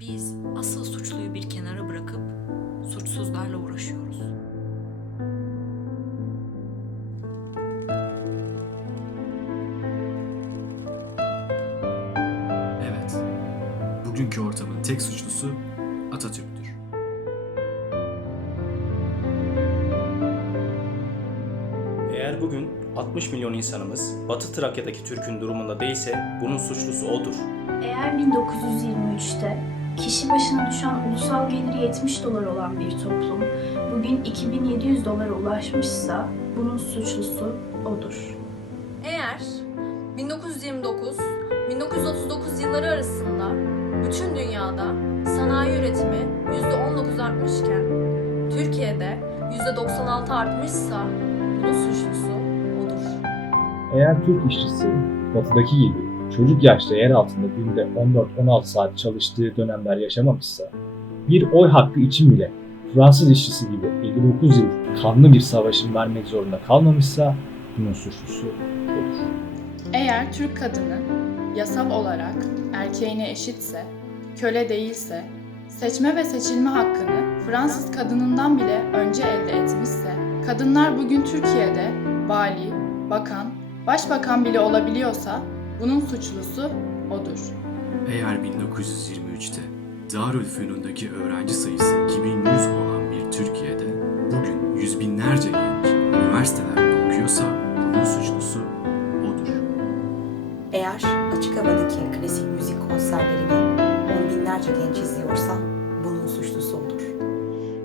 Biz asıl suçluyu bir kenara bırakıp suçsuzlarla uğraşıyoruz. Evet, bugünkü ortamın tek suçlusu Atatürk'tür. Eğer bugün 60 milyon insanımız Batı Trakya'daki Türk'ün durumunda değilse bunun suçlusu odur. Eğer 1923'te kişi başına düşen ulusal geliri 70 dolar olan bir toplum bugün 2700 dolara ulaşmışsa bunun suçlusu odur. Eğer 1929-1939 yılları arasında bütün dünyada sanayi üretimi %19 artmışken Türkiye'de %96 artmışsa bunun suçlusu odur. Eğer Türk işçisi batıdaki gibi çocuk yaşta yer altında günde 14-16 saat çalıştığı dönemler yaşamamışsa, bir oy hakkı için bile Fransız işçisi gibi 59 yıl kanlı bir savaşın vermek zorunda kalmamışsa bunun suçlusu odur. Eğer Türk kadını yasal olarak erkeğine eşitse, köle değilse, seçme ve seçilme hakkını Fransız kadınından bile önce elde etmişse, kadınlar bugün Türkiye'de vali, bakan, başbakan bile olabiliyorsa bunun suçlusu odur. Eğer 1923'te Darülfünun'daki öğrenci sayısı 2100 olan bir Türkiye'de bugün yüz binlerce genç üniversitelerde okuyorsa bunun suçlusu odur. Eğer açık havadaki klasik müzik konserlerini on binlerce genç izliyorsa bunun suçlusu odur.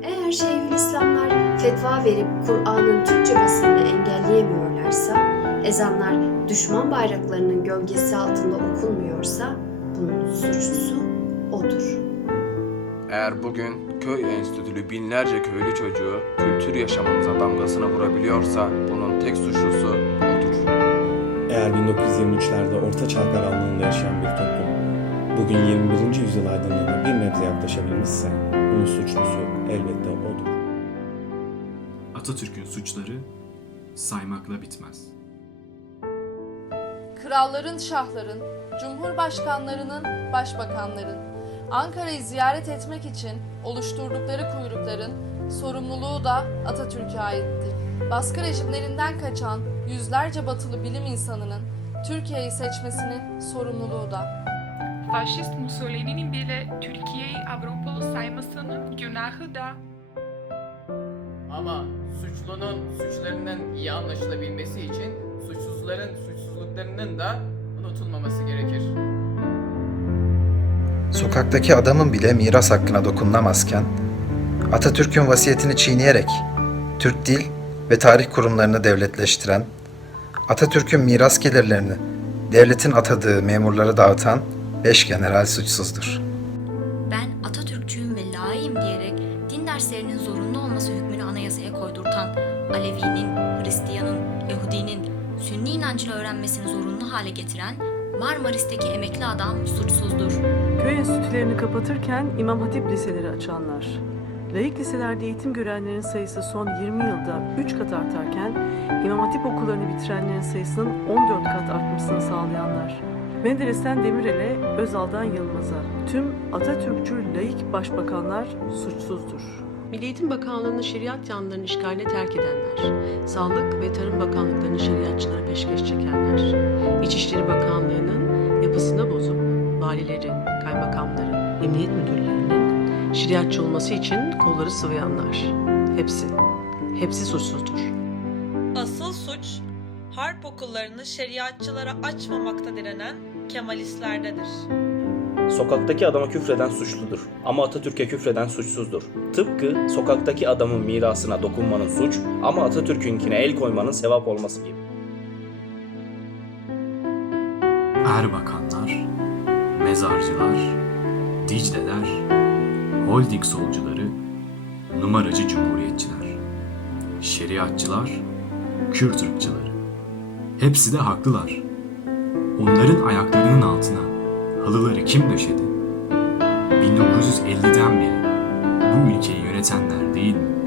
Eğer Şeyhülislamlar fetva verip Kur'an'ın Türkçe basımını engelleyemiyorlarsa, ezanlar düşman bayraklarının gölgesi altında okunmuyorsa bunun suçlusu odur. Eğer bugün köy enstitülü binlerce köylü çocuğu kültür yaşamımıza damgasını vurabiliyorsa bunun tek suçlusu odur. Eğer 1923'lerde Orta Çağ karanlığında yaşayan bir toplum bugün 21. yüzyıl aydınlığına bir nebze yaklaşabilmişse bunun suçlusu elbette odur. Atatürk'ün suçları saymakla bitmez. Kralların, şahların, cumhurbaşkanlarının, başbakanların Ankara'yı ziyaret etmek için oluşturdukları kuyrukların sorumluluğu da Atatürk'e aittir. Baskı rejimlerinden kaçan yüzlerce batılı bilim insanının Türkiye'yi seçmesinin sorumluluğu da. Faşist Mussolini'nin bile Türkiye'yi Avrupalı saymasının günahı da Ama suçlunun suçlarının iyi anlaşılabilmesi için suçsuzların suçsuzluklarının da unutulmaması gerekir. Sokaktaki adamın bile miras hakkına dokunamazken, Atatürk'ün vasiyetini çiğneyerek Türk Dil ve Tarih Kurumlarını devletleştiren, Atatürk'ün miras gelirlerini devletin atadığı memurlara dağıtan beş general suçsuzdur. Ben Atatürkçüyüm ve layığım diyerek din derslerinin zorunlu olması hükmünü anayasaya koydurtan Alevi'nin, Hristiyan'ın, Yahudinin Sünni inancını öğrenmesini zorunlu hale getiren Marmaris'teki emekli adam suçsuzdur. Köy enstitülerini kapatırken İmam Hatip liseleri açanlar. Laik liselerde eğitim görenlerin sayısı son 20 yılda 3 kat artarken İmam Hatip okullarını bitirenlerin sayısının 14 kat artmasını sağlayanlar. Menderes'ten Demirel'e, Özal'dan Yılmaz'a tüm Atatürkçü laik başbakanlar suçsuzdur. Milli Eğitim Bakanlığı'nın şeriat yanlarının işgaline terk edenler, Sağlık ve Tarım Bakanlıklarının şeriatçılara peşkeş çekenler, İçişleri Bakanlığı'nın yapısını bozup valilerin, kaymakamların, emniyet müdürlerinin şeriatçı olması için kolları sıvayanlar. Hepsi, hepsi suçsuzdur. Asıl suç harp okullarını şeriatçılara açmamakta direnen Kemalistlerdedir. Sokaktaki adama küfreden suçludur ama Atatürk'e küfreden suçsuzdur. Tıpkı sokaktaki adamın mirasına dokunmanın suç ama Atatürk'ünkine el koymanın sevap olması gibi. Erbakanlar, mezarcılar, Dicleler, holding solcuları, numaracı cumhuriyetçiler, şeriatçılar, Kürt ırkçıları. Hepsi de haklılar. Onların ayaklarının altına halıları kim döşedi? 1950'den beri bu ülkeyi yönetenler değil mi?